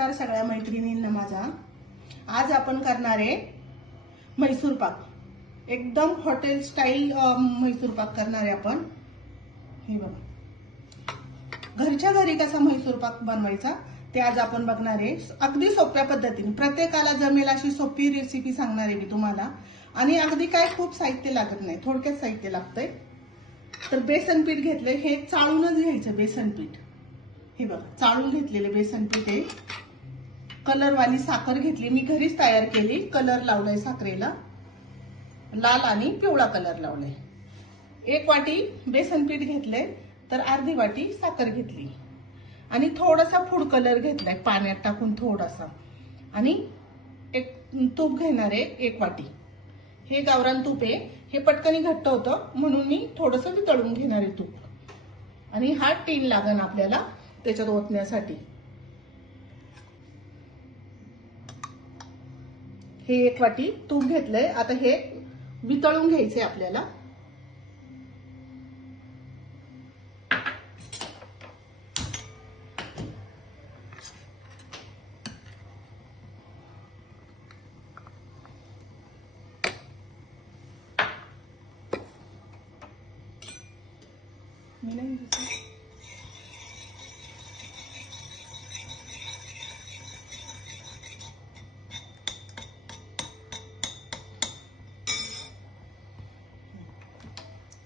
नमस्कार सगळ्या मैत्रिणींना माझा। आज आपण करणार आहे म्हैसूर पाक। एकदम हॉटेल स्टाईल म्हैसूर पाक करणार आहे आपण। हे बघा, घरच्या घरी कसा म्हैसूर पाक बनवायचा ते आज आपण बघणार आहे। अगदी सोप्या पद्धतीने प्रत्येकाला जमेल अशी सोपी रेसिपी सांगणार आहे मी तुम्हाला। आणि अगदी काय खूप साहित्य लागत नाही, थोडक्यात साहित्य लागतंय। तर बेसन पीठ घेतले, हे चाळूनच घ्यायचं बेसन पीठ। हे बघा, चाळून घेतलेले बेसन पीठ आहे। कलर वाली साखर घेतली, मी घरीच तयार केली। कलर लावलाय साखरेला, लाल आणि पिवळा कलर लावलाय। 1 वाटी बेसन पीठ घेतले, तर अर्धी वाटी साखर घेतली आणि थोडासा फूड कलर घेतलाय पाण्यात टाकून थोडासा। आणि एक तूप घेणार आहे 1 वाटी। हे गावरान तूप आहे, हे पटकनी घट्ट होतं म्हणून मी थोडंसं वितळून घेणार आहे तूप। आणि हा टीन लागन आपल्याला त्याच्यात ओतण्यासाठी। हे 1 वाटी तूप घेतलंय, आता हे वितळून घ्यायचंय आपल्याला। मी नाही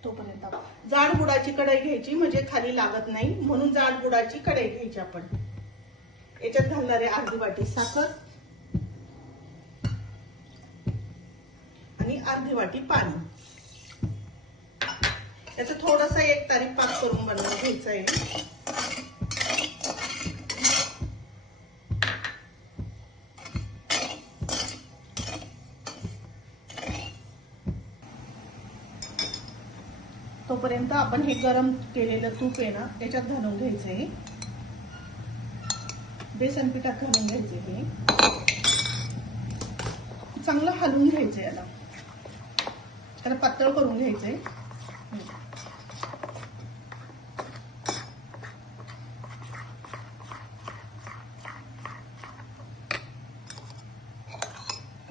तोपर्यंत जाड बुडाची कढई घ्यायची, म्हणजे खाली लागत नाही म्हणून जाड बुडाची कढई घ्यायची आपण। याच्यात घालणार आहे अर्धी वाटी साखर आणि अर्धी वाटी पाणी। याचा थोडासा एक तारी पाक करून बनवून घ्यायचा आहे। तोपर्यंत आपण हे गरम केलेलं तूप आहे ना त्याच्यात घालून घ्यायचंय। बेसन पिठात घालून घ्यायचे, हे चांगलं हलवून घ्यायचं। याला त्याला पातळ करून घ्यायचंय।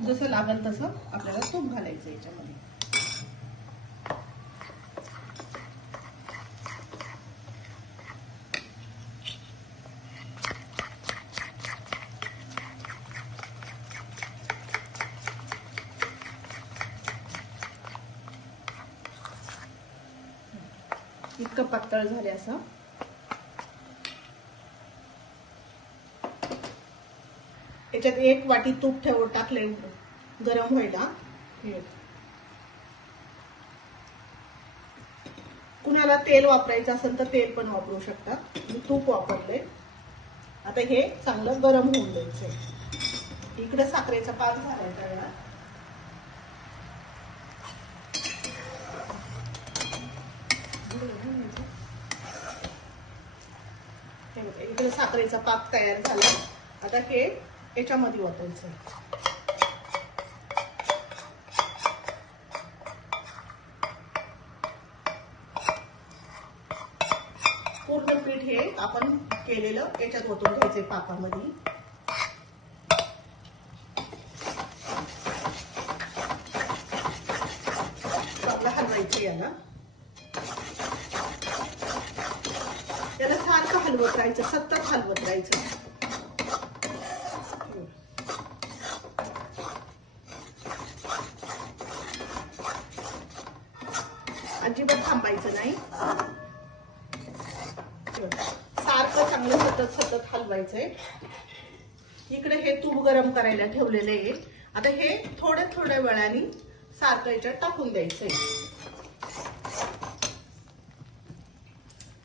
जसं लागेल तसं आपल्याला तूप घालायचं याच्यामध्ये। इतकं पातळ झाले असं। याच्यात 1 वाटी तूप टाकले गरम व्हायला। कुणाला तेल वापरायचं असेल तर तेल पण वापरू शकता, मी तूप वापरले। आता हे चांगलं गरम होऊन द्यायचं। इकडे साखरेचा पाक झालाय त्याला। इकडे साखरेचा पाक तयार झाला, आता हे याच्यामध्ये ओतायचं। पूर्ण पीठ हे आपण केलेलं याच्यात ओतून घ्यायचंय पाकामध्ये। चांगलं हलवायचं याला। त्याला सारखं हलवत राहायचं, सतत हलवत राहायचं। अजिबात थांबायचं नाही, सारखं चांगलं सतत हलवायचंय। इकडे हे तूप गरम करायला ठेवलेलं आहे, आता हे थोड्या वेळाने सारखं याच्यात टाकून द्यायचंय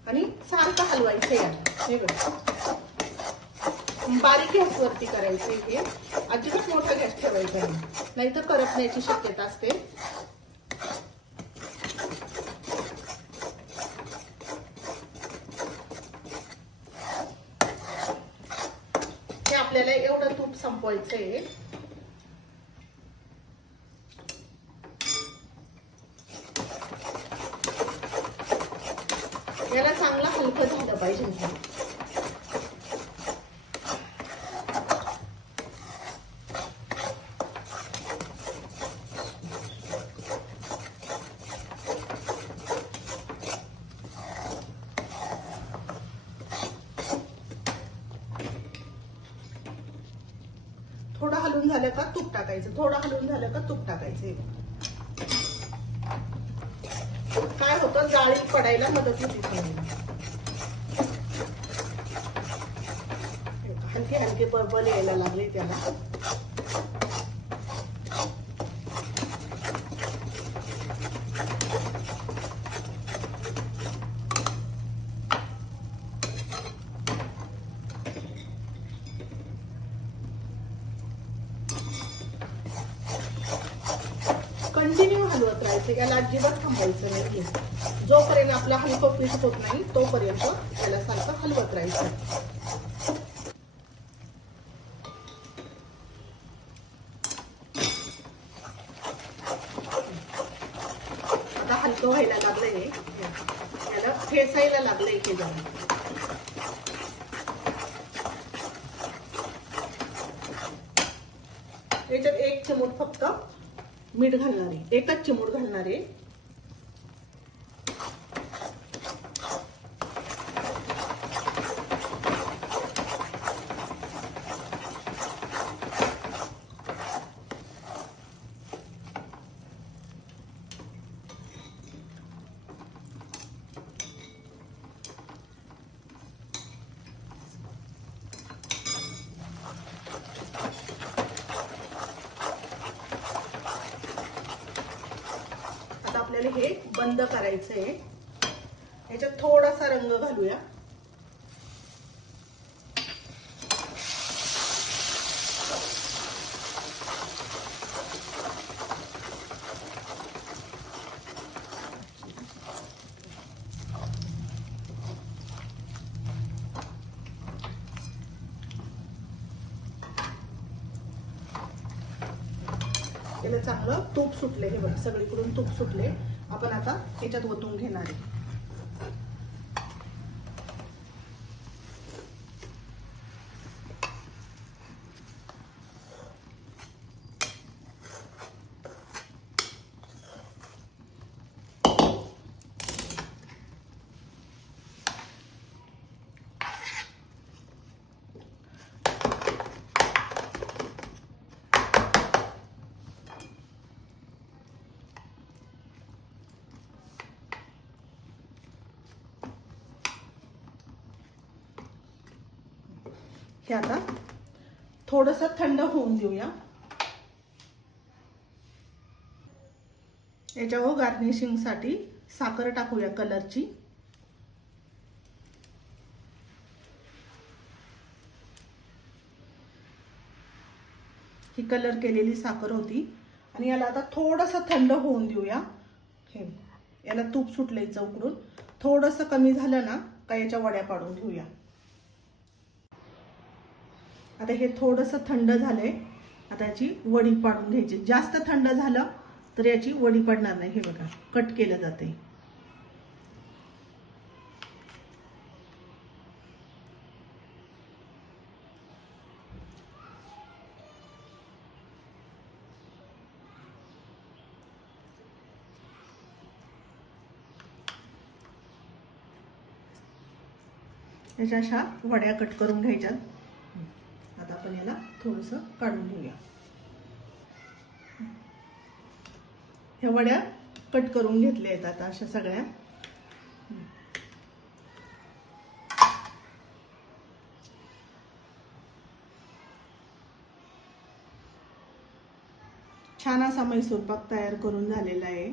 आणि सारखं हलवायचं याला। हे बघा, बारीक गॅसवरती करायचे हे, अजिबात मोठा गॅस ठेवायचा नाही, नाहीतर करपण्याची शक्यता असते। हे आपल्याला एवढं तूप संपवायचंय। याला चांगलं हलकं झालं पाहिजे। थोडं हलवून झालं का तूप टाकायचं, थोडं हलवून झालं का तूप टाकायचं. काय होतं, जाळी पडायला मदत होती. हलके हलके बबल यायला लागले त्याला. कंटिन्यू हलवत राहायचं, याला अजिबात थांबायचं नाही. जोपर्यंत आपला हलकं पीठ होत नाही तोपर्यंत याला सारखं हलवत राहायचं. आता हलकं व्हायला लागलंय, याला ठेसायला लागलंय हे जरा. याच्यात 1 चिमूट फक्त मीठ घालणार आहे, 1च चिमूट घालणार आहे. आपल्याला हे बंद करायचंय. याच्यात थोडासा रंग घालूया. याला चांगलं तूप सुटले, हे बघ सगळीकडून तूप सुटले. आपण आता याच्यात ओतून घेणार आहे. हे आता थोडंसं थंड होऊन देऊया. याच्यावर गार्निशिंग साठी साखर टाकूया कलरची. ही कलर केलेली साखर होती. आणि याला आता थोडंसं थंड होऊन देऊया. हे याला तूप सुटलंय चौकडून, थोडंसं कमी झालं ना का याच्या वड्या पाडून घेऊया. आता हे थोडंसं थंड झालंय. आता याची वडी पाडून घ्यायची. जास्त थंड झालं तर याची वडी पडणार नाही. हे बघा कट केलं जाते. याच्या अशा वड्या कट करून घ्यायच्या. आता आपण याला थोडंसं काढून घेऊया. ह्या वड्या कट करून घेतल्या आहेत आता अशा सगळ्या. छान असा मैसूर पाक तयार करून झालेला आहे.